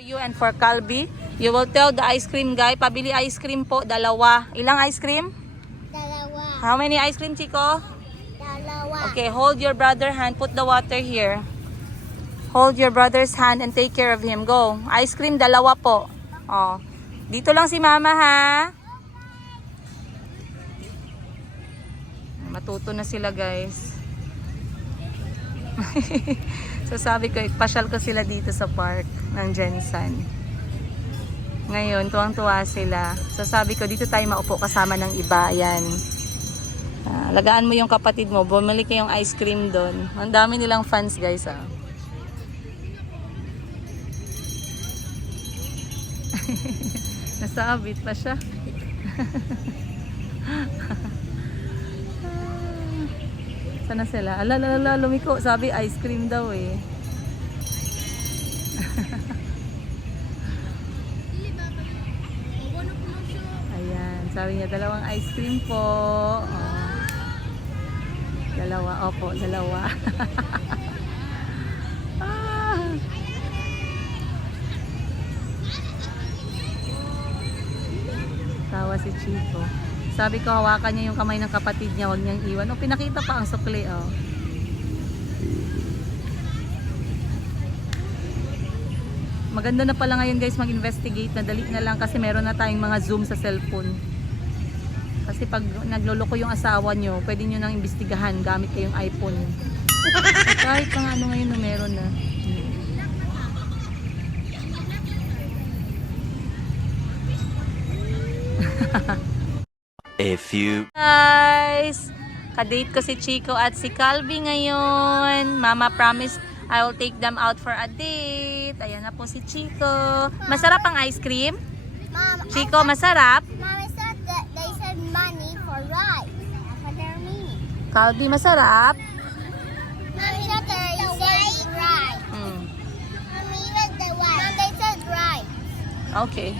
you and for Calbi, you will tell the ice cream guy, pabili ice cream po, dalawa. Ilang ice cream? Dalawa. How many ice cream, Chico? Dalawa. Okay, hold your brother's hand, put the water here. Hold your brother's hand and take care of him. Go. Ice cream, dalawa po. Oh. Dito lang si Mama, ha? Matuto na sila, guys. So sabi ko, ipasyal ko sila dito sa park ng Jensan. Ngayon, tuwang-tuwa sila. So sabi ko, dito tayo maupo kasama ng iba. Ayan. Lagaan mo yung kapatid mo. Bumili kayong ice cream doon. Ang dami nilang fans, guys. Nasabit pa siya. Sana sila? Alala, lumiko. Sabi ice cream daw eh. Ayan. Sabi niya, dalawang ice cream po. Oh. Dalawa. Opo, dalawa. Tawa si Chico. Sabi ko, hawakan niya yung kamay ng kapatid niya, huwag niyang iwan. O, pinakita pa ang sukli, oh. Maganda na pala ngayon, guys, mag-investigate na. Dali na lang kasi meron na tayong mga zoom sa cellphone. Kasi pag nagloloko yung asawa niyo, pwede niyo nang imbestigahan gamit kayong iPhone. Kahit pang ano ngayon na meron na. A few. Guys, kadate ko si Chico at si Calvi ngayon. Mama promised I will take them out for a date. Ayan na po si Chico. Masarap ang ice cream? Mom, Chico, masarap? Mommy said that they said money for rice. That's what they're meaning. Calvi, masarap? Mommy said they said rice. Mommy read the white. Mom, they said rice. Okay.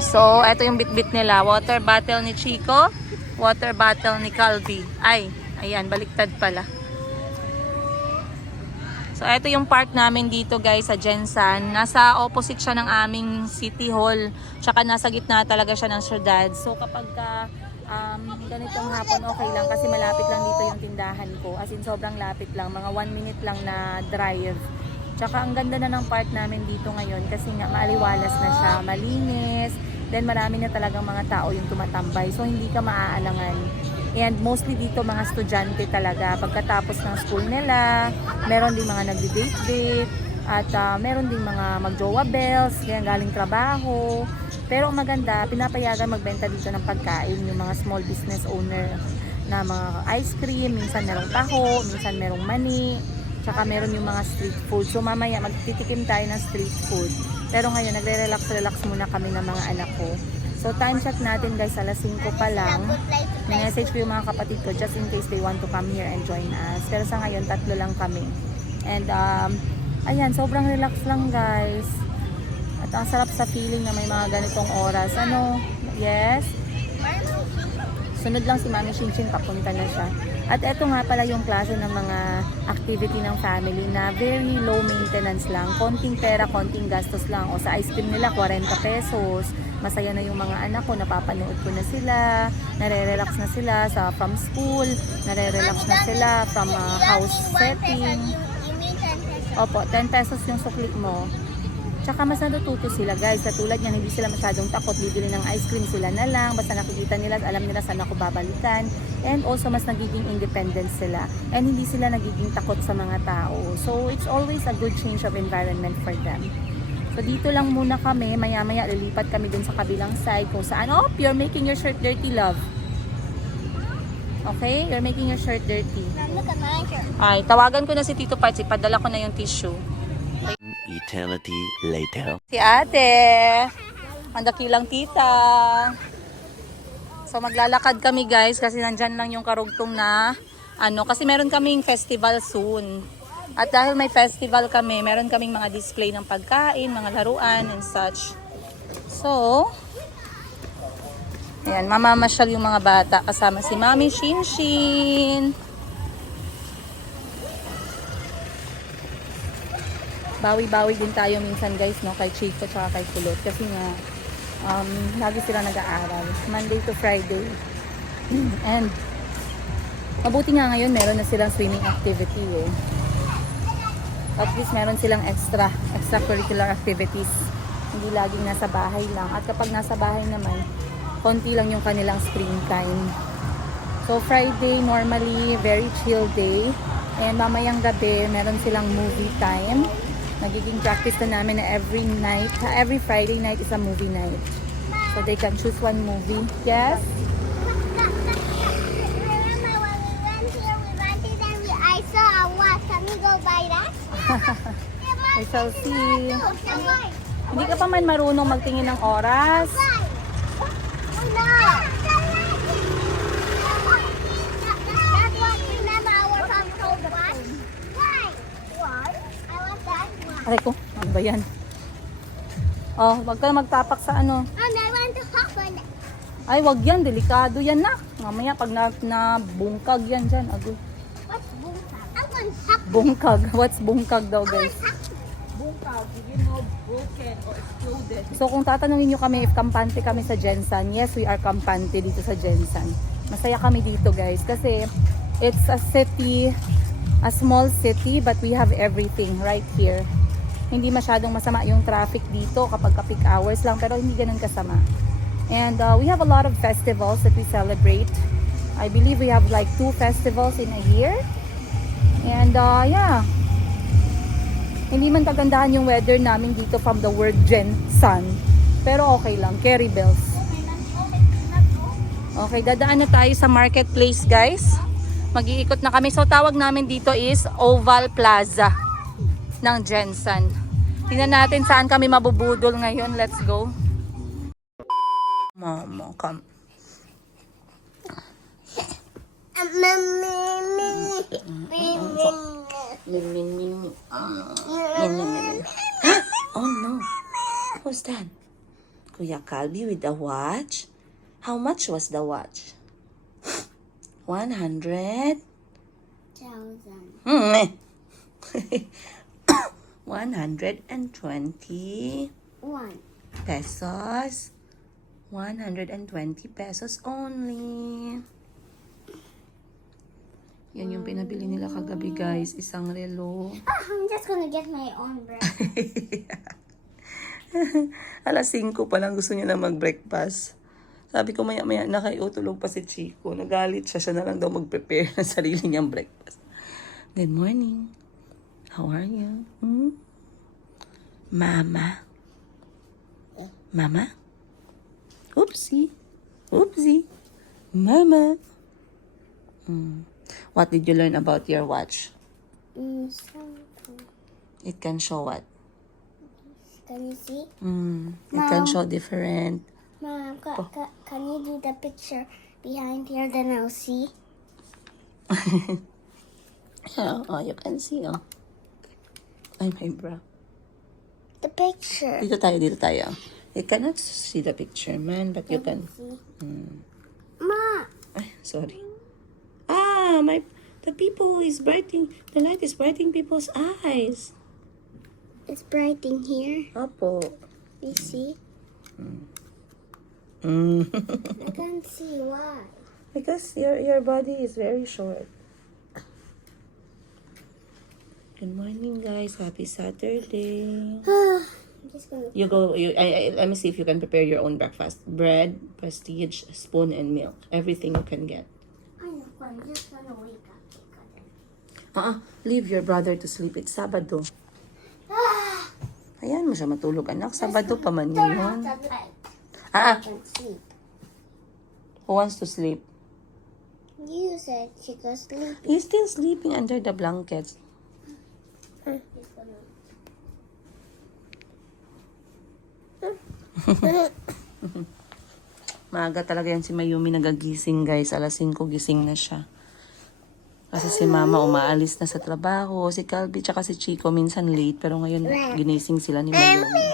So, eto yung bit-bit nila. Water bottle ni Chico, water bottle ni Calvi. Ay, ayan, baliktad pala. So, eto yung park namin dito, guys, sa Jensan. Nasa opposite siya ng aming City Hall. Tsaka nasa gitna talaga siya ng syudad. So, kapag ganitong hapon, okay lang kasi malapit lang dito yung tindahan ko. As in, sobrang lapit lang. Mga 1 minute lang na drive. Tsaka ang ganda na ng park namin dito ngayon kasi nga maaliwalas na siya, malinis. Then marami na talagang mga tao yung tumatambay. So hindi ka maaalangan. And mostly dito mga estudyante talaga. Pagkatapos ng school nila, meron din mga nagdi-date-date. At meron din mga magjowa bells, kaya galing trabaho. Pero ang maganda, pinapayagan magbenta dito ng pagkain yung mga small business owner na mga ice cream, minsan merong taho, minsan merong mani. Tsaka meron yung mga street food. So mamaya magtitikim tayo ng street food. Pero ngayon nagre-relax muna kami ng mga anak ko. So time check natin, guys, alas 5 pa lang. Message ko yung mga kapatid ko just in case they want to come here and join us. Pero sa ngayon 3 lang kami. And ayan, sobrang relax lang, guys. At ang sarap sa feeling na may mga ganitong oras. Ano? Yes? Sunod lang si Mami Shinchin, papunta na siya. At eto nga pala yung klase ng mga activity ng family na very low maintenance lang. Konting pera, konting gastos lang. O sa ice cream nila, 40 pesos. Masaya na yung mga anak ko, napapanood ko na sila. Nare-relax na sila from school. Nare-relax na sila from house setting. Opo, 10 pesos yung sukli mo. Tsaka mas natututo sila, guys. Katulad niyan, hindi sila masyadong takot. Bibili ng ice cream sila na lang. Basta nakikita nila, alam nila saan ako babalikan. And also, mas nagiging independent sila. And hindi sila nagiging takot sa mga tao. So, it's always a good change of environment for them. So, dito lang muna kami. Maya-maya, lilipat kami dun sa kabilang side kung saan. Oh, you're making your shirt dirty, love. Okay? You're making your shirt dirty. Look at my shirt. Ay, tawagan ko na si Tito Parts. Ipadala ko na yung tissue. Eternity later. Si ate. Ang dakilang tita. So maglalakad kami, guys, kasi nandyan lang yung karugtong na kasi meron kaming festival soon. At dahil may festival kami, meron kaming mga display ng pagkain, mga laruan and such. So ayan, mamamasyal yung mga bata kasama si Mami Shinshin. bawi-bawi din tayo minsan guys, no, kay Chico tsaka kay Kulot kasi nga lagi sila nag-aaral Monday to Friday. And mabuti nga ngayon meron na silang swimming activity eh. At least meron silang extracurricular activities, hindi laging nasa bahay lang. At kapag nasa bahay naman, konti lang yung kanilang screen time. So Friday normally very chill day, and mamayang gabi meron silang movie time. Nagiging practice na namin na every Friday night is a movie night. So they can choose one movie. Yes? Remember when we went here, we rented and I saw a what? Can we go buy that? I shall see. Hindi ka pa man marunong magtingin ng oras. No. That's what remember our mom told us. Why? Why? I want that one. Aray ko, ano ba yan? Oh, wag ka na magtapak sa ano. And I want to hop on it. Ay, wag yan. Delikado yan na. Mamaya pag nabungkag yan dyan. Agoy. What's bungkag? I want hop. Bungkag. What's bungkag daw, I guys? want hop. So kung tatanungin nyo kami if kampante kami sa Jensan, yes, we are kampante dito sa Jensan. Masaya kami dito guys kasi it's a city, a small city, but we have everything right here. Hindi masyadong masama yung traffic dito kapag peak hours lang, pero hindi ganun kasama. And we have a lot of festivals that we celebrate. I believe we have like 2 festivals in a year. And yeah, hindi man kagandahan yung weather namin dito from the word Jensan. Pero okay lang, carry bells. Okay, dadaan na tayo sa marketplace guys. Mag-iikot na kami. So tawag namin dito is Oval Plaza ng Jensan. Tingnan natin saan kami mabubudol ngayon. Let's go. Mama, come. Oh no. Who's that? Kuya Kalbi with a watch? How much was the watch? 100? 120 One. pesos. 120 pesos only. Yan yung pinabili nila kagabi guys. Isang relo. I'm just gonna get my own bread. Alas 5 pa lang gusto niya na mag-breakfast. Sabi ko maya-maya na kayo tulog pa si Chico. Nagalit siya. Siya na lang daw mag-prepare ng sarili niyang breakfast. Good morning. How are you? Mama? Mama? Oopsie. Oopsie. Mama. What did you learn about your watch? It can show what? Can you see? It can show different. Mom, can you do the picture behind here? Then I'll see. Yeah, oh, you can see, oh. Ay, my bra. The picture. Dito tayo. You cannot see the picture, man, but you can. See. Ma. Ay, sorry. The light is brightening people's eyes. It's bright in here. Opo. You see? I can't see why. Because your body is very short. Good morning, guys. Happy Saturday. I'm just gonna. Let me see if you can prepare your own breakfast. Bread, Prestige, spoon, and milk. Everything you can get. I'm just gonna wake up. Leave your brother to sleep. It's Sabado. Ayan mo siya matulog, anak. Sabado pa man Turn yun. off the light. Ah, And sleep. who wants to sleep? You said she could sleep. He's still sleeping under the blankets. Maaga talaga yan si Mayumi nagagising, guys. Alas 5 gising na siya. Kasi si Mama umaalis na sa trabaho. Si Calvi tsaka si Chico minsan late. Pero ngayon ginising sila ni Mayumi.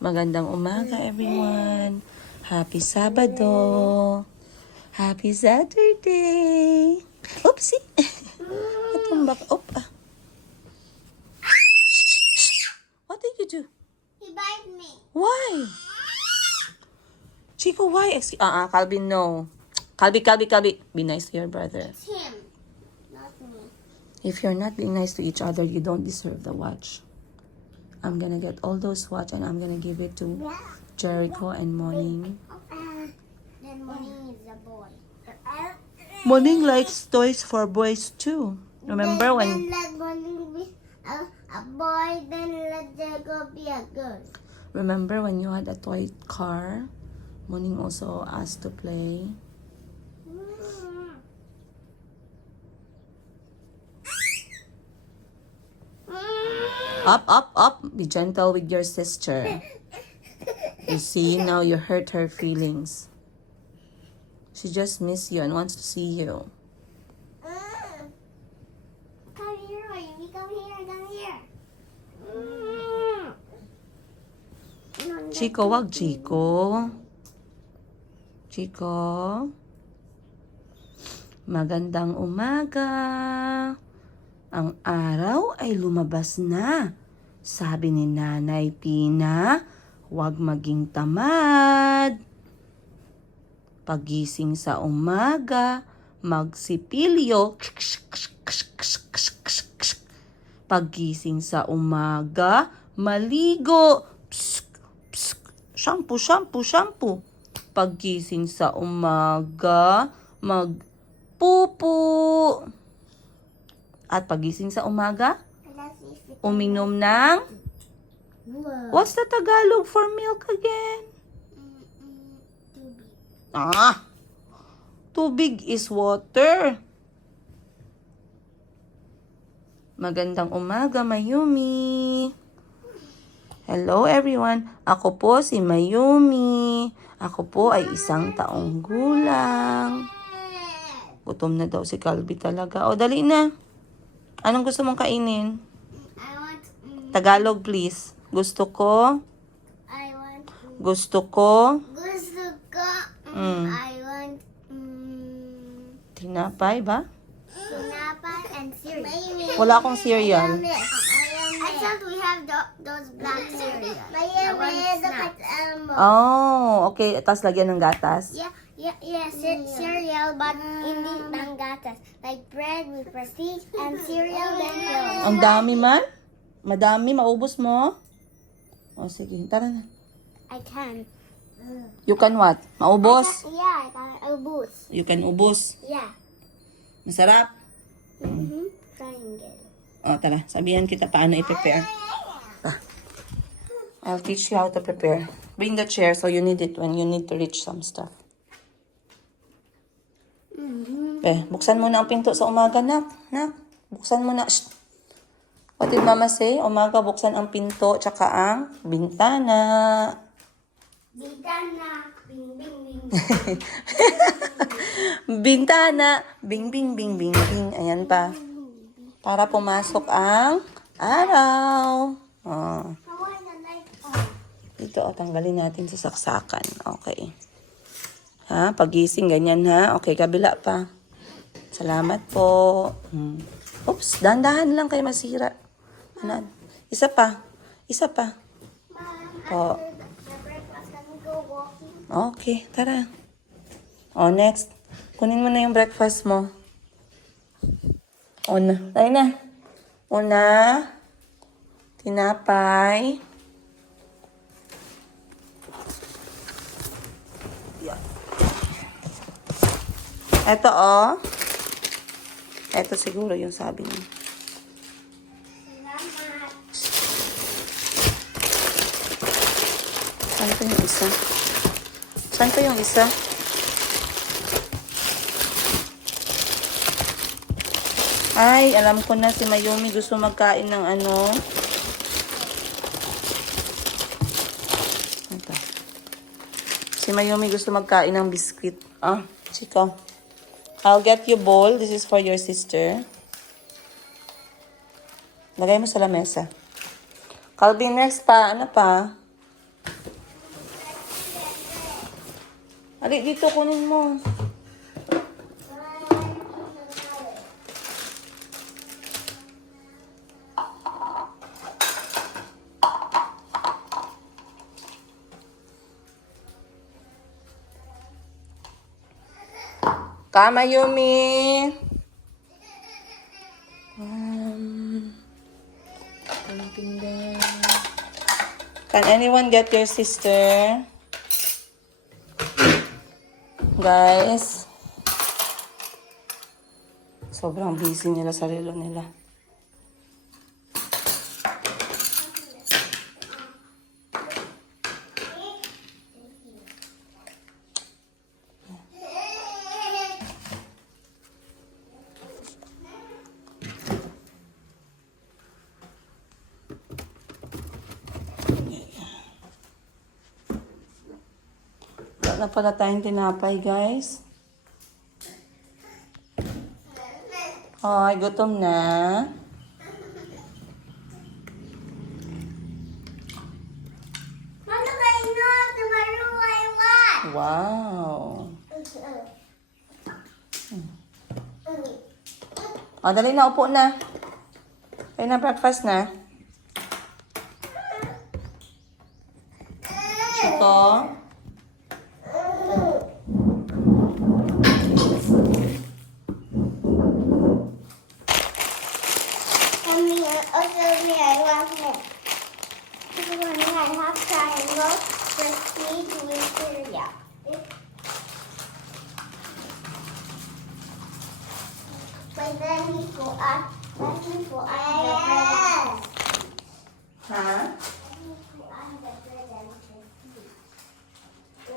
Magandang umaga, everyone. Happy Sabado. Happy Saturday. Oopsie. Natumbak. Shh, shh, shh. Why? Chico, why? Calvin, no. Calvi. Be nice to your brother. It's him, not me. If you're not being nice to each other, you don't deserve the watch. I'm gonna get all those watch and I'm gonna give it to Yeah. Jericho and Morning. Then Morning is a boy. Morning likes toys for boys too. Remember Then when... let Morning be a boy, then let Jacob be a girl. Remember when you had a toy car? Morning also asked to play. Up. Be gentle with your sister. You see, now you hurt her feelings. She just miss you and wants to see you. Come here, Morning. Come here. Chico, wag Chico. Chico. Magandang umaga. Ang araw ay lumabas na. Sabi ni Nanay Pina, huwag maging tamad. Pagising sa umaga, magsipilyo. Pagising sa umaga, maligo. Shampoo. Pagising sa umaga, magpupo. At pagising sa umaga, uminom ng... What's the Tagalog for milk again? Tubig is water. Magandang umaga, Mayumi. Hello everyone. Ako po si Mayumi. Ako po ay 1 taong gulang. Gutom na daw si Calvi talaga. O, dali na. Anong gusto mong kainin? I want. Tagalog, please. Gusto ko. I want. Gusto ko. Gusto ko. I want. Tinapay ba? Tinapay and cereal. Wala akong cereal. I thought we have those black cereal. Oh, okay. Tapos lagyan ng gatas. Cereal, but hindi ng gatas. Like bread with prestige and cereal then milk. Ang dami man. Madami. Maubos mo. O, sige. Tara na. I can. You can what? Maubos? Yeah, I can ubus. You can ubos. Yeah. Masarap. Triangle. O, tara. Sabihan kita paano i-prepare. I'll teach you how to prepare. Bring the chair so you need it when you need to reach some stuff. Buksan mo na ang pinto sa umaga, nak. Buksan mo na. Shh. What did Mama say? Umaga, buksan ang pinto, tsaka ang bintana. Bintana. Bing, bing, bing. Bintana. Bing, bing, bing, bing, bing. Ayan pa. Para pumasok ang araw. Oh. Dito, tanggalin natin sa saksakan. Okay. Ha? Pagising, ganyan ha. Okay, kabila pa. Salamat po. Oops, dahan-dahan lang kayo masira. Ano? Isa pa. Po. Okay, tara. O, next. Kunin mo na yung breakfast mo. Tayo na. Una. Tinapay. Ito, oh. Ito siguro yung sabi niya. Saan pa yung isa? Ay, alam ko na si Mayumi gusto magkain ng ano. Ito. Si Mayumi gusto magkain ng biscuit. Chico. I'll get you bowl. This is for your sister. Lagay mo sa lamesa. Calvin, next pa. Ano pa? Ali, dito kunin mo. Kamayumi. Can anyone get your sister? Guys. Sobrang busy nila sa relo nila. Wala na pala tayong tinapay, guys. Ay, gutom na. Mano kayo no? Tomorrow I want. Wow. O, dali na, upo na. Kayo na breakfast na. Chico. Mommy, also me, I want it. Mommy, I have triangle, prestige, with cereal. But then he put us, Ha?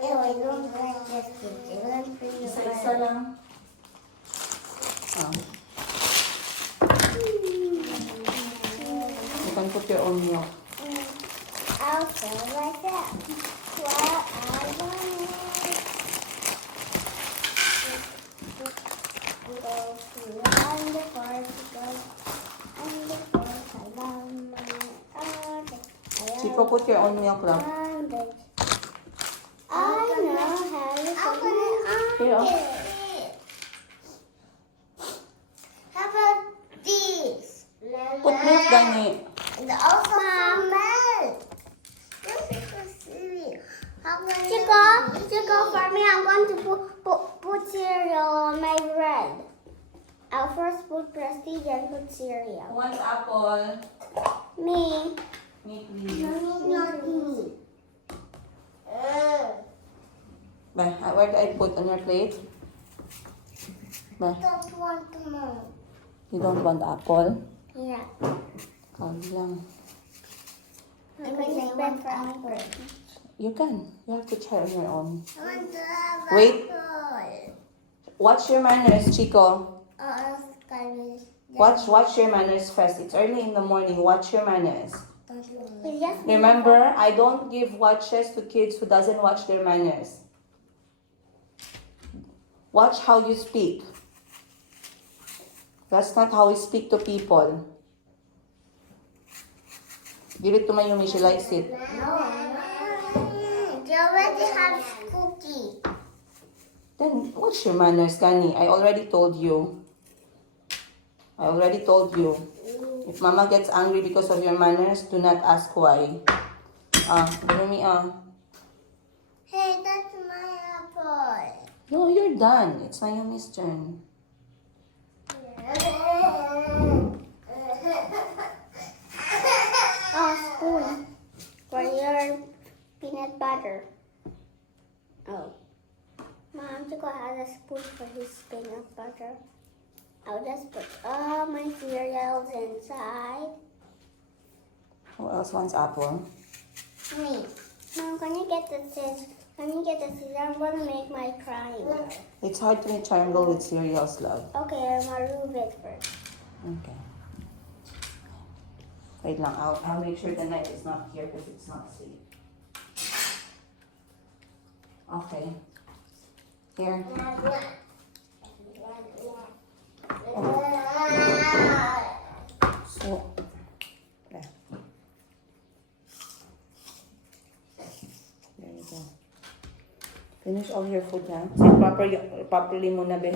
Ew, I don't like this picture. Let's bring it Isa-isa lang. Oh. You can put your own milk. I'll feel like that. Well, I want it. Go to the forest, go on the forest. I love my Chico, put your own milk lang. I know how to put it Here, on oh. it. How about these? Put milk, Gani. And also milk. This is so silly. Chico, for me, I'm going to put cereal on my bread. I'll first put prestige and put cereal. Who wants apple? Me. Me, please. Not me. Ba, where do I put on your plate? Ba, Don't want to know. you don't want apple? Yeah. Calm lang. I'm going to spend for apple. You can. You have to try on your own. I want to have Wait. apple. Watch your manners, Chico. Scarlet. Watch your manners first. It's early in the morning. Watch your manners. Yes. Remember, I don't give watches to kids who doesn't watch their manners. Watch how you speak. That's not how we speak to people. Give it to Mayumi. She likes it. No. They already have cookie. Then watch your manners, Gani. I already told you. If Mama gets angry because of your manners, do not ask why. Mayumi, Hey, that's my apple. No, you're done. It's Mayumi's turn. Oh, spoon for your peanut butter. Oh. Mom, Chico has a spoon for his peanut butter. I'll just put all my cereals inside. Who else wants apple? Me. Mom, can you get the scissors? Can you get the scissors? I'm gonna make my triangle. It's hard to make triangle with cereals, love. Okay, I'm gonna remove it first. Okay. Wait lang. I'll make sure the knife is not here because it's not safe. Okay. Here. So, there. There you go. Finish all your food, ha? Sit properly muna, be.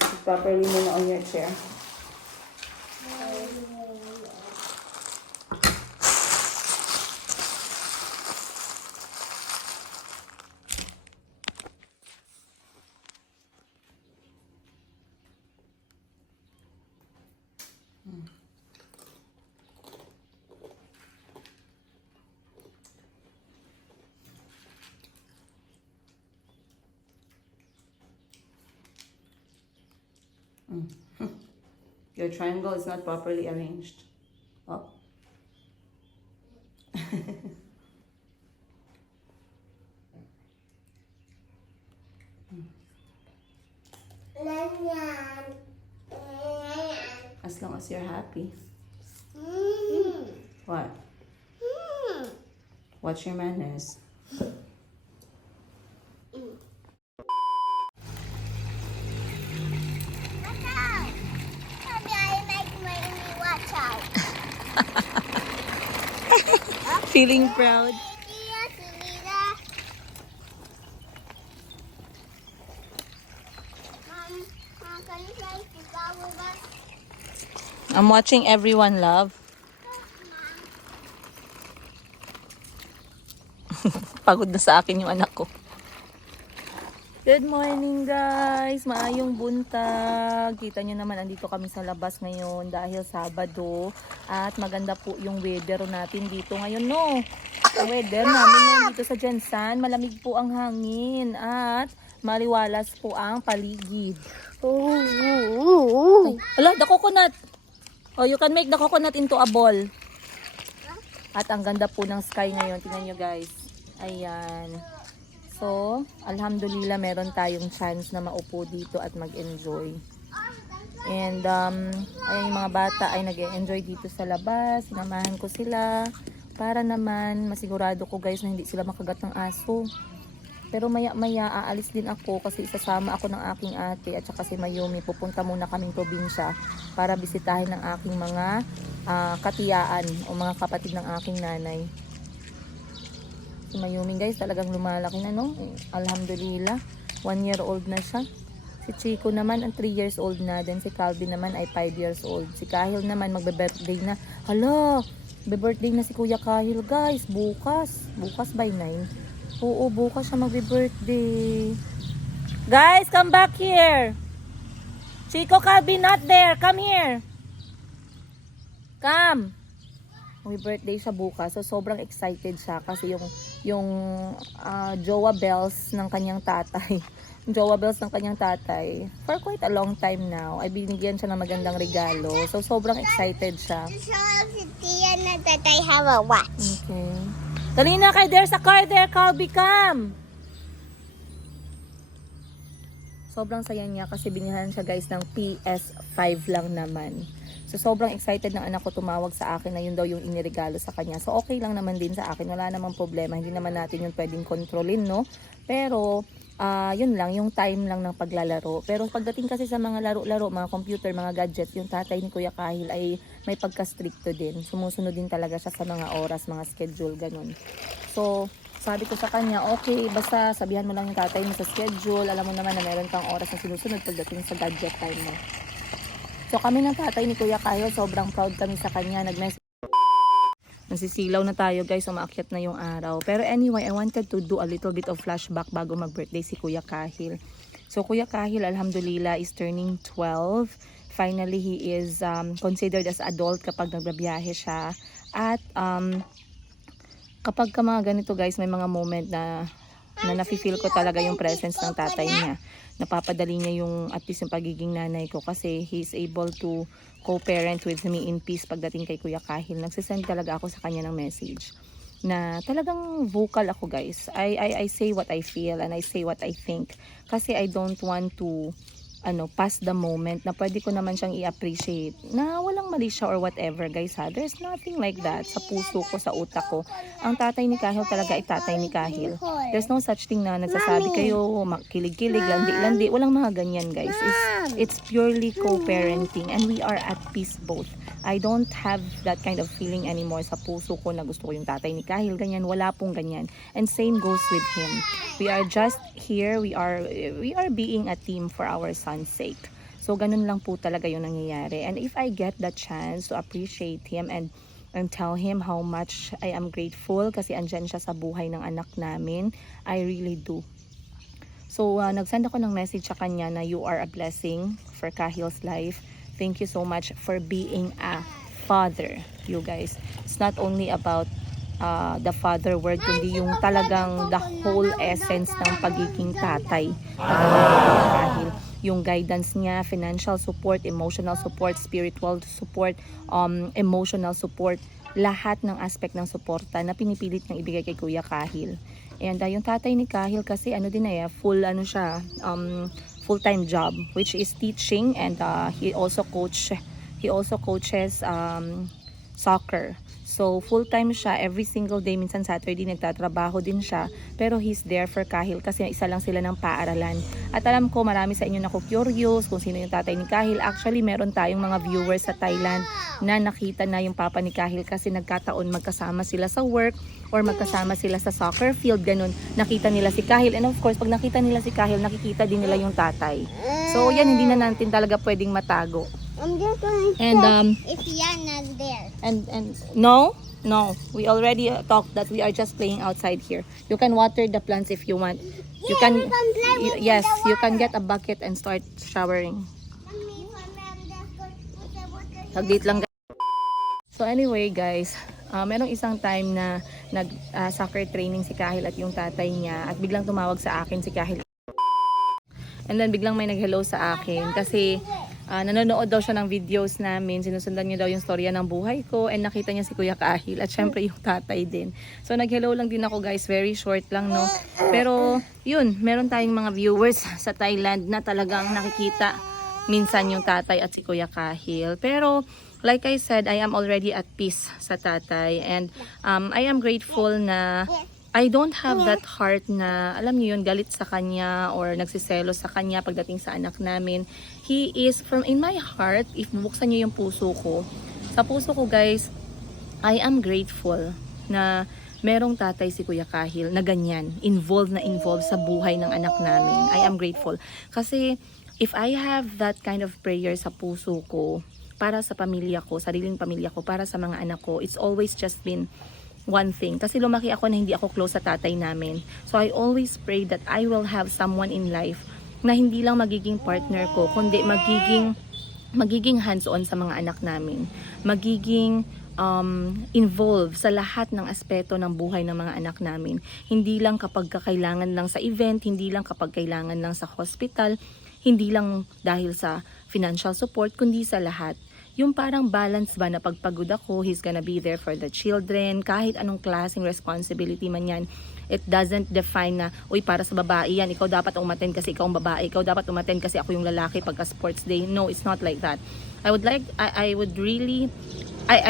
Sit properly muna on your chair. Your triangle is not properly arranged. Oh. As long as you're happy. What? Watch your manners. Feeling proud. I'm watching everyone, love. Pagod na sa akin yung anak ko. Good morning guys! Maayong buntag. Kita nyo naman, andito kami sa labas ngayon dahil Sabado. At maganda po yung weather natin dito ngayon, no? Ang weather namin ngayon dito sa Jensan, malamig po ang hangin at maliwalas po ang paligid. Ala, the coconut! Oh, you can make the coconut into a ball. At ang ganda po ng sky ngayon. Tingnan nyo guys. Ayan. So, alhamdulillah meron tayong chance na maupo dito at mag-enjoy. And, ayan yung mga bata ay nag-enjoy dito sa labas. Sinamahan ko sila para naman masigurado ko guys na hindi sila makagat ng aso. Pero maya-maya aalis din ako kasi isasama ako ng aking ate at saka si Mayumi. Pupunta muna kaming probinsya para bisitahin ng aking mga katiyaan o mga kapatid ng aking nanay. Si Mayumi guys talagang lumalaki na, no? Alhamdulillah, 1 year old na siya. Si Chico naman ang 3 years old na. Then si Calvin naman ay 5 years old. Si Kahil naman magbe-birthday na. Hala, be-birthday na si Kuya Kahil guys. Bukas by 9. Oo, bukas siya magbe-birthday. Guys, come back here. Chico, Calvin not there. Come here. Come. May birthday siya bukas. So sobrang excited siya kasi yung jowa bells ng kanyang tatay. Jowa bells ng kanyang tatay. For quite a long time now ay binigyan siya ng magandang regalo. So sobrang excited siya. That I have a watch. Okay. Dali na kay there's a car there, Calby, come. Sobrang saya niya kasi binihan siya guys ng PS5 lang naman. So sobrang excited ng anak ko, tumawag sa akin na yun daw yung iniregalo sa kanya. So okay lang naman din sa akin, wala namang problema. Hindi naman natin yun pwedeng kontrolin, no? Pero yun lang, yung time lang ng paglalaro. Pero pagdating kasi sa mga laro-laro, mga computer, mga gadget, yung tatay ni Kuya Kahil ay may pagka-stricto din. Sumusunod din talaga siya sa mga oras, mga schedule, ganun. So sabi ko sa kanya, okay, basta sabihan mo lang yung tatay mo sa schedule. Alam mo naman na meron kang oras na sinusunod pagdating sa gadget time mo. So kami ng tatay ni Kuya Kahil, sobrang proud kami sa kanya. Nasisilaw na tayo guys, umaakyat na yung araw. Pero anyway, I wanted to do a little bit of flashback bago mag-birthday si Kuya Kahil. So Kuya Kahil, alhamdulillah, is turning 12. Finally, he is considered as adult kapag nagbabiyahe siya. At kapag ka mga ganito guys, may mga moment na nafe-feel ko talaga yung presence ng tatay niya. Napapadali niya yung at least yung pagiging nanay ko kasi he is able to co-parent with me in peace pagdating kay Kuya Kahil. Nagsisend talaga ako sa kanya ng message na talagang vocal ako guys. I say what I feel and I say what I think kasi I don't want to pass the moment na pwede ko naman siyang i-appreciate na walang mali siya or whatever guys ha. There's nothing like that sa puso ko, sa utak ko. Ang tatay ni Kahil talaga ay tatay ni Kahil. There's no such thing na nagsasabi kayo kilig-kilig, landi-landi. Walang mga ganyan guys. It's purely co-parenting and we are at peace both. I don't have that kind of feeling anymore sa puso ko na gusto ko yung tatay ni Kahil. Ganyan, wala pong ganyan. And same goes with him. We are just here, we are being a team for our son's sake. So ganun lang po talaga yung nangyayari. And if I get the chance to appreciate him and tell him how much I am grateful kasi andyan siya sa buhay ng anak namin, I really do. So nagsend ako ng message sa kanya na you are a blessing for Kahil's life. Thank you so much for being a father, you guys. It's not only about the father word, kundi yung talagang the whole essence ng pagiging tatay. Kahil yung guidance niya, financial support, emotional support, spiritual support, emotional support, lahat ng aspect ng suporta na pinipilit niyang ibigay kay Kuya Kahil. And yung tatay ni Kahil kasi full-time job, which is teaching, and he also coaches soccer. So full-time siya, every single day, minsan Saturday nagtatrabaho din siya, pero he's there for Kahil kasi isa lang sila ng paaralan. At alam ko marami sa inyo na curious kung sino yung tatay ni Kahil. Actually meron tayong mga viewers sa Thailand na nakita na yung papa ni Kahil kasi nagkataon magkasama sila sa work or magkasama sila sa soccer field, ganun. Nakita nila si Kahil, and of course pag nakita nila si Kahil, nakikita din nila yung tatay. So yan, hindi na natin talaga pwedeng matago. I'm just going to And check if Yana's there. and no, we already talked that we are just playing outside here. You can water the plants if you want. You can, we can play with yes, the you can water. get a bucket and start showering. Mommy, I'm just going to put the water here. Saglit lang. So anyway guys, merong isang time na soccer training si Kahil at yung tatay niya, at biglang tumawag sa akin si Kahil. And then biglang may nag-hello sa akin kasi nanonood daw siya ng videos namin, sinusundan niya daw yung storya ng buhay ko, and nakita niya si Kuya Kahil at syempre yung tatay din. So nag-hello lang din ako guys, very short lang, no? Pero yun, meron tayong mga viewers sa Thailand na talagang nakikita minsan yung tatay at si Kuya Kahil. Pero like I said, I am already at peace sa tatay, and I am grateful na I don't have that heart na, alam niyo yun, galit sa kanya or nagsiselos sa kanya pagdating sa anak namin. He is from in my heart, if bubuksan niyo yung puso ko. Sa puso ko guys, I am grateful na merong tatay si Kuya Kahil na ganyan, involved sa buhay ng anak namin. I am grateful. Kasi if I have that kind of prayer sa puso ko, para sa pamilya ko, sariling pamilya ko, para sa mga anak ko, it's always just been one thing. Kasi lumaki ako na hindi ako close sa tatay namin. So I always pray that I will have someone in life na hindi lang magiging partner ko, kundi magiging hands-on sa mga anak namin. Magiging involved sa lahat ng aspeto ng buhay ng mga anak namin. Hindi lang kapag kailangan lang sa event, hindi lang kapag kailangan lang sa hospital, hindi lang dahil sa financial support, kundi sa lahat. Yung parang balance ba na pagpagod ako, he's gonna be there for the children, kahit anong klaseng responsibility man yan. It doesn't define na, uy, para sa babae yan, ikaw dapat umattend kasi ikaw ang babae, ikaw dapat umattend kasi ako yung lalaki pagka sports day. No, it's not like that. I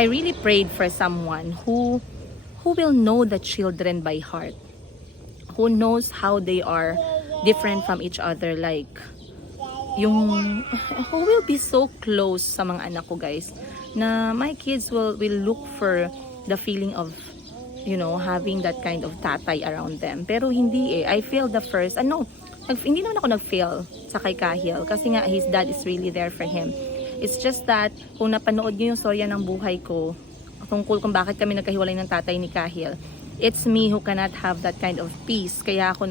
really prayed for someone who will know the children by heart, who knows how they are different from each other, like who will be so close sa mga anak ko guys, na my kids will look for the feeling of, you know, having that kind of tatay around them. Pero hindi I feel the first, hindi naman ako nag-feel sa kay Kahil kasi nga his dad is really there for him. It's just that kung napanood niyo yung storya ng buhay ko tungkol kung bakit kami nagkahiwalay ng tatay ni Kahil, it's me who cannot have that kind of peace. Kaya ako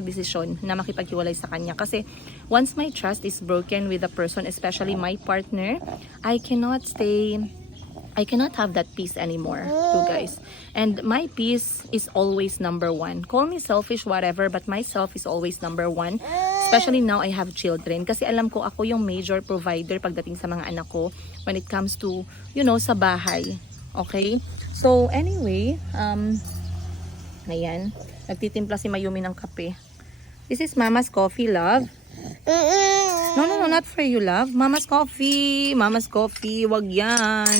nagdesisyon na makipaghiwalay sa kanya. Kasi once my trust is broken with a person, especially my partner, I cannot have that peace anymore, you guys. And my peace is always number one. Call me selfish, whatever, but myself is always number one. Especially now I have children. Kasi alam ko ako yung major provider pagdating sa mga anak ko when it comes to, you know, sa bahay. Okay? So anyway, ayan, nagtitimpla si Mayumi ng kape. This is Mama's coffee, love. No, not for you, love. Mama's coffee, wag yan.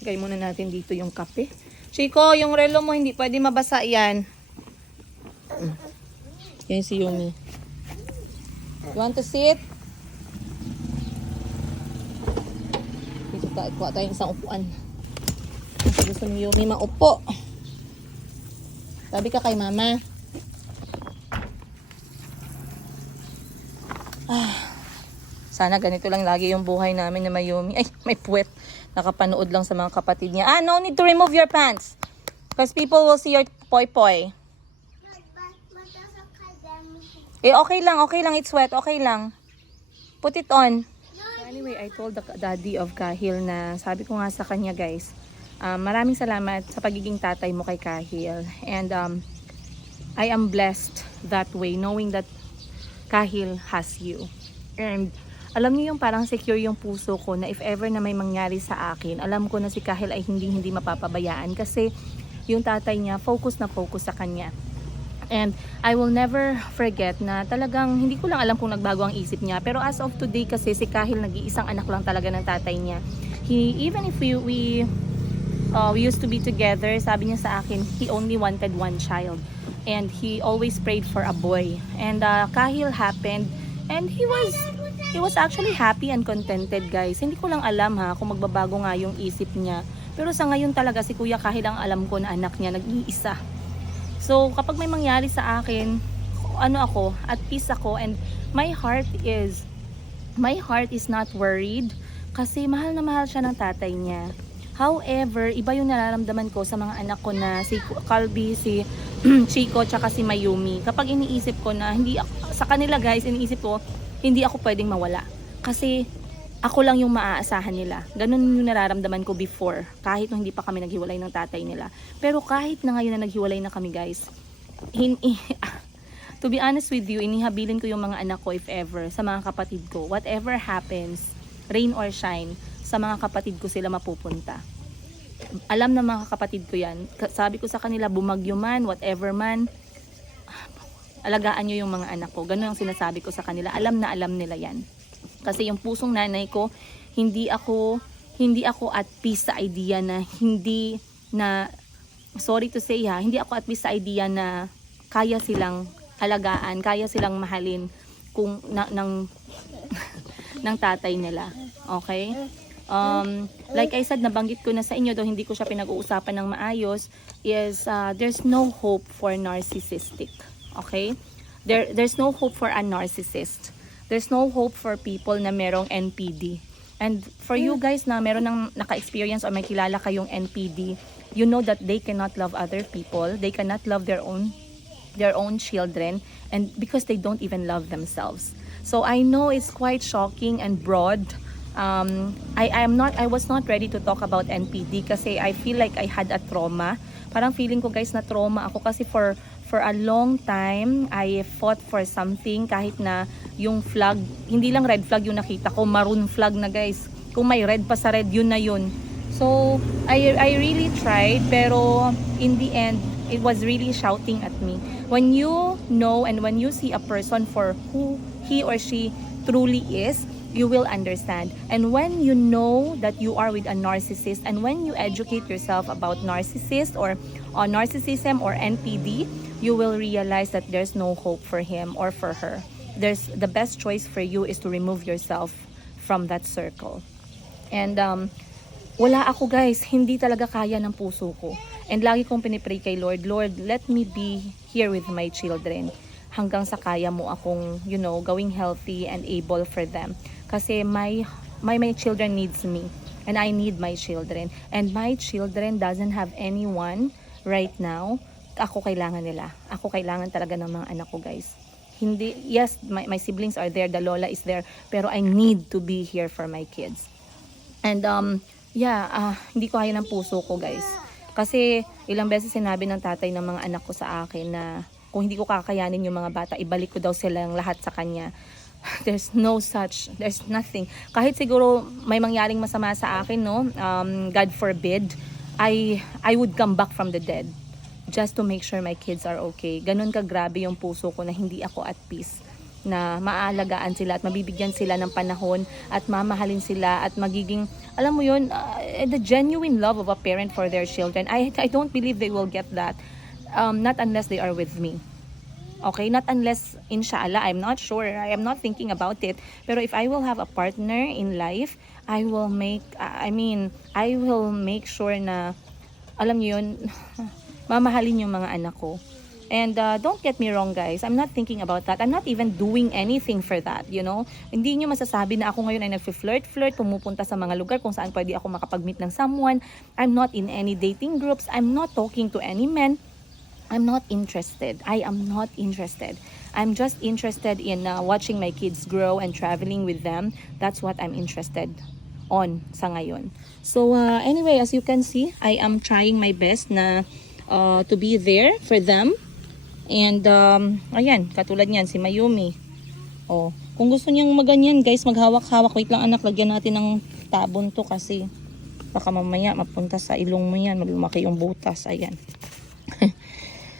Lagay muna natin dito yung kape. Chico, yung relo mo hindi pwede mabasa yan. Yan si Yumi. You want to sit? Kuha tayo isang upuan. Kasi gusto ni Yumi maupo. Sabi ka kay mama. Sana ganito lang lagi yung buhay namin na Mayumi. Ay, may puwet. Nakapanood lang sa mga kapatid niya. No need to remove your pants. Because people will see your poy-poy. Okay lang. It's wet. Okay lang. Put it on. Anyway, I told the daddy of Kahil na sabi ko nga sa kanya guys, maraming salamat sa pagiging tatay mo kay Kahil. And I am blessed that way, knowing that Kahil has you. And alam niyo yung parang secure yung puso ko na if ever na may mangyari sa akin, alam ko na si Kahil ay hindi mapapabayaan kasi yung tatay niya focus na focus sa kanya. And I will never forget na talagang hindi ko lang alam kung nagbago ang isip niya, pero as of today kasi si Kahil nag-iisang anak lang talaga ng tatay niya. Even if we used to be together, sabi niya sa akin, he only wanted one child. And he always prayed for a boy. And Kahil happened, and he was actually happy and contented, guys. Hindi ko lang alam kung magbabago nga yung isip niya. Pero sa ngayon talaga si Kuya Kahil ang alam ko na anak niya, nag-iisa. So kapag may mangyari sa akin, at peace ako, and my heart is not worried kasi mahal na mahal siya ng tatay niya. However, iba yung nararamdaman ko sa mga anak ko na si Calby, si Chico, tsaka si Mayumi. Kapag iniisip ko na sa kanila, guys, iniisip ko hindi ako pwedeng mawala. Kasi ako lang yung maaasahan nila. Ganun yung nararamdaman ko before, kahit nung hindi pa kami naghiwalay ng tatay nila. Pero kahit na ngayon na naghiwalay na kami, guys, to be honest with you, inihabilin ko yung mga anak ko if ever, sa mga kapatid ko. Whatever happens, rain or shine, sa mga kapatid ko sila mapupunta. Alam na mga kapatid ko yan. Sabi ko sa kanila, bumagyo man, whatever man, alagaan nyo yung mga anak ko. Ganun ang sinasabi ko sa kanila. Alam na alam nila yan. Kasi yung pusong nanay ko, hindi ako at peace sa idea na sorry to say hindi ako at peace sa idea na kaya silang alagaan, kaya silang mahalin ng tatay nila. Okay? Like I said, nabanggit ko na sa inyo, though hindi ko siya pinag-uusapan ng maayos, is there's no hope for narcissistic. Okay? There's no hope for a narcissist. There's no hope for people na merong NPD. And for you guys na meron ng naka-experience or may kilala kayong NPD, you know that they cannot love other people. They cannot love their own children, and because they don't even love themselves. So I know it's quite shocking and broad. I was not ready to talk about NPD kasi I feel like I had a trauma. Parang feeling ko, guys, na trauma ako kasi for a long time I fought for something, kahit na yung flag, hindi lang red flag yung nakita ko, maroon flag na, guys. Kung may red pa sa red, yun na yun. So I really tried, pero in the end it was really shouting at me. When you know and when you see a person for who he or she truly is, you will understand. And when you know that you are with a narcissist, and when you educate yourself about narcissist or narcissism or NPD, you will realize that there's no hope for him or for her. The best choice for you is to remove yourself from that circle. And wala ako, guys, hindi talaga kaya ng puso ko. And lagi kong pinipray kay Lord, let me be here with my children hanggang sa kaya mo akong, gawing healthy and able for them. Kasi my children needs me, and I need my children. And my children doesn't have anyone right now. Ako kailangan nila. Ako kailangan talaga ng mga anak ko, guys. Yes, my siblings are there, the lola is there, pero I need to be here for my kids. And hindi ko kaya ng puso ko, guys. Kasi ilang beses sinabi ng tatay ng mga anak ko sa akin na kung hindi ko kakayanin yung mga bata, ibalik ko daw silang lahat sa kanya. There's nothing. Kahit siguro may mangyaring masama sa akin, God forbid, I would come back from the dead just to make sure my kids are okay. Ganun kagrabe yung puso ko na hindi ako at peace, na maaalagaan sila at mabibigyan sila ng panahon at mamahalin sila at magiging, alam mo yun, the genuine love of a parent for their children. I don't believe they will get that, not unless they are with me. Okay, not unless, inshallah, I'm not sure, I am not thinking about it. Pero if I will have a partner in life, I will make sure na, alam niyo yun, mamahalin yung mga anak ko. And don't get me wrong, guys, I'm not thinking about that. I'm not even doing anything for that, Hindi nyo masasabi na ako ngayon ay nagfi-flirt, pumupunta sa mga lugar kung saan pwede ako makapag-meet ng someone. I'm not in any dating groups. I'm not talking to any men. I'm not interested. I am not interested. I'm just interested in watching my kids grow and traveling with them. That's what I'm interested on sa ngayon. So anyway, as you can see, I am trying my best na to be there for them. And ayan, katulad niyan si Mayumi. Oh, kung gusto niyang maganyan guys, maghawak-hawak. Wait lang anak, lagyan natin ng tabon to kasi baka mamaya mapunta sa ilong mo yan, maglumaki yung butas. Ayan.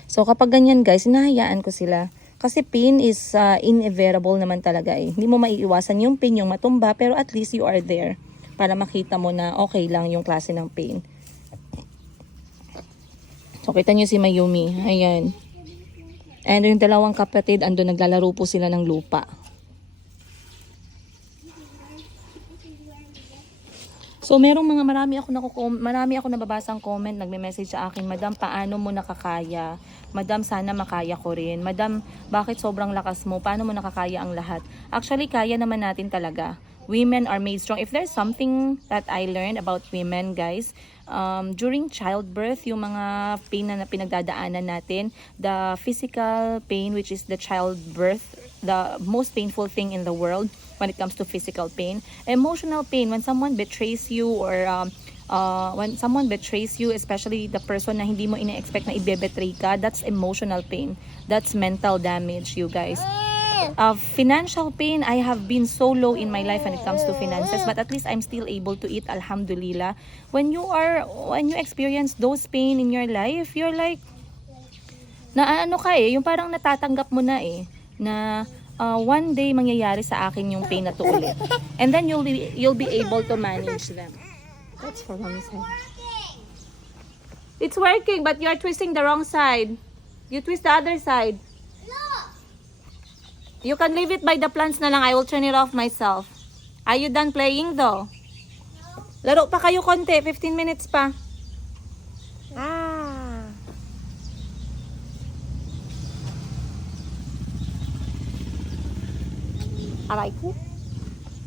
So kapag ganyan guys, hinahayaan ko sila. Kasi pain is inevitable naman talaga eh. Hindi mo maiiwasan yung pain, yung matumba, pero at least you are there para makita mo na okay lang yung klase ng pain. So kita nyo si Mayumi, ayan. And yung dalawang kapatid, ando naglalaro po sila ng lupa. So marami ako nababasang comment, nagme-message sa akin, Madam, paano mo nakakaya? Madam, sana makaya ko rin. Madam, bakit sobrang lakas mo? Paano mo nakakaya ang lahat? Actually, kaya naman natin talaga. Women are made strong. If there's something that I learned about women, guys, during childbirth, yung mga pain na pinagdadaanan natin, the physical pain, which is the childbirth, the most painful thing in the world when it comes to physical pain. Emotional pain, when someone betrays you or when someone betrays you, especially the person na hindi mo ina-expect na i-betray ka, that's emotional pain. That's mental damage, you guys. Financial pain, I have been so low in my life when it comes to finances, but at least I'm still able to eat, alhamdulillah. When you experience those pain in your life, you're like, yung parang natatanggap mo na na one day mangyayari sa akin yung pain na to ulit. And then you'll be able to manage them. That's for one side. It's working, but you're twisting the wrong side. You twist the other side. You can leave it by the plants na lang. I will turn it off myself. Are you done playing though? Laro pa kayo konti. 15 minutes pa. Aray ko.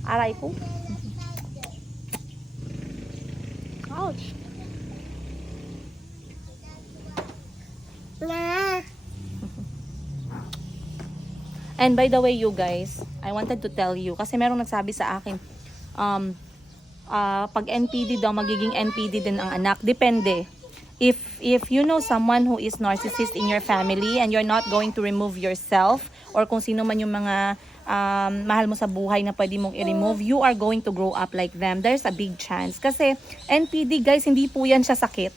Aray ko. Ouch. And by the way, you guys, I wanted to tell you, kasi merong nagsabi sa akin, pag NPD daw, magiging NPD din ang anak. Depende. If you know someone who is narcissist in your family and you're not going to remove yourself, or kung sino man yung mga mahal mo sa buhay na pwede mong i-remove, you are going to grow up like them. There's a big chance. Kasi NPD, guys, hindi po yan siya sakit.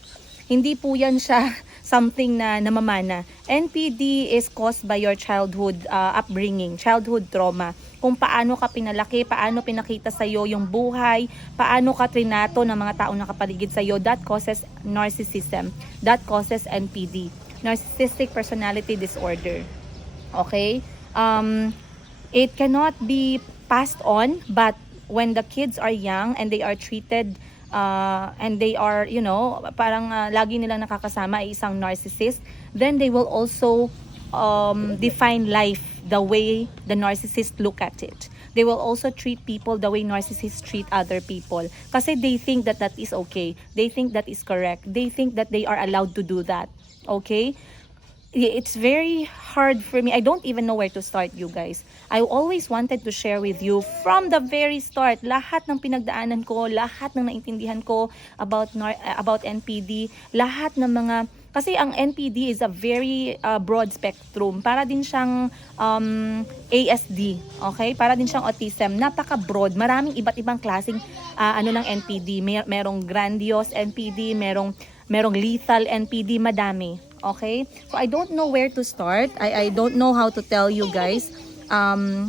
Hindi po yan siya something na namamana. NPD is caused by your childhood upbringing, childhood trauma. Kung paano ka pinalaki, paano pinakita sa'yo yung buhay, paano ka trinato ng mga taong nakapaligid sa'yo, that causes narcissism. That causes NPD, narcissistic personality disorder. Okay? It cannot be passed on, but when the kids are young and they are treated and they are, parang lagi nilang nakakasama ay isang narcissist, then they will also define life the way the narcissist look at it. They will also treat people the way narcissists treat other people. Kasi they think that that is okay. They think that is correct. They think that they are allowed to do that. Okay? It's very hard for me. I don't even know where to start, you guys. I always wanted to share with you from the very start, lahat ng pinagdaanan ko, lahat ng naintindihan ko about NPD, lahat ng mga, kasi ang NPD is a very broad spectrum. Para din siyang ASD, okay? Para din siyang autism. Napaka-broad. Maraming iba't ibang klaseng ng NPD. Merong grandiose NPD, merong lethal NPD, madami. Okay? So I don't know where to start. I don't know how to tell you guys.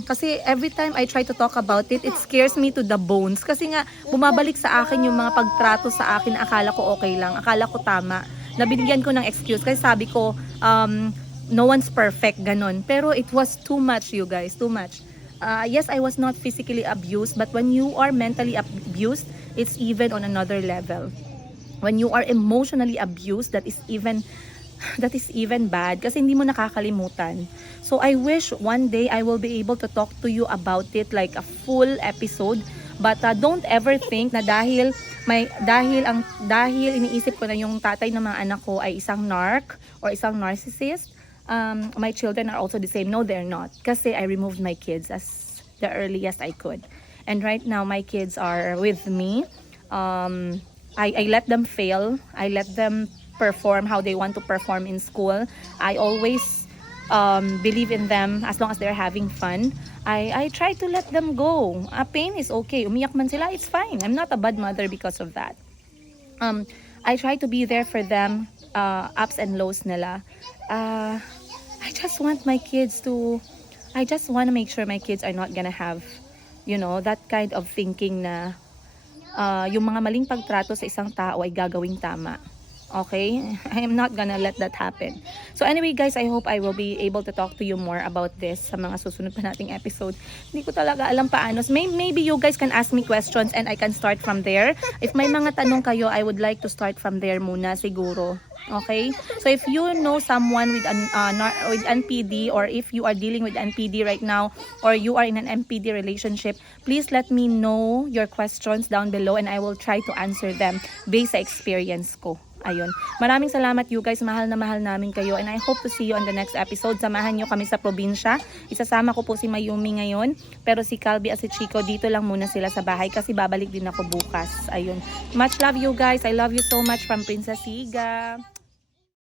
Kasi every time I try to talk about it, it scares me to the bones. Kasi nga, bumabalik sa akin yung mga pagtrato sa akin. Akala ko okay lang. Akala ko tama. Nabinigyan ko ng excuse. Kasi sabi ko, no one's perfect. Ganon. Pero it was too much, you guys. Too much. Yes, I was not physically abused. But when you are mentally abused, it's even on another level. When you are emotionally abused, that is even bad kasi hindi mo nakakalimutan. So I wish one day I will be able to talk to you about it like a full episode, but don't ever think na dahil iniisip ko na yung tatay ng mga anak ko ay isang narc or isang narcissist, my children are also the same. No, they're not, kasi I removed my kids as the earliest I could, and right now my kids are with me. I let them fail. I let them perform how they want to perform in school. I always believe in them as long as they're having fun. I try to let them go. Pain is okay. Umiyak man sila, it's fine. I'm not a bad mother because of that. I try to be there for them, ups and lows nila. I just want my kids to, I just want to make sure my kids are not gonna have, you know, that kind of thinking na yung mga maling pagtrato sa isang tao ay gagawing tama. Okay? I am not gonna let that happen. So anyway guys, I hope I will be able to talk to you more about this sa mga susunod pa nating episode. Hindi ko talaga alam paano. So, maybe you guys can ask me questions and I can start from there. If may mga tanong kayo, I would like to start from there muna siguro. Okay? So if you know someone with with NPD, or if you are dealing with NPD right now, or you are in an NPD relationship, please let me know your questions down below and I will try to answer them based sa experience ko. Ayun. Maraming salamat you guys. Mahal na mahal namin kayo and I hope to see you on the next episode. Samahan nyo kami sa probinsya. Isasama ko po si Mayumi ngayon. Pero si Calby at si Chico dito lang muna sila sa bahay kasi babalik din ako bukas. Ayun. Much love you guys. I love you so much from Princess Higa.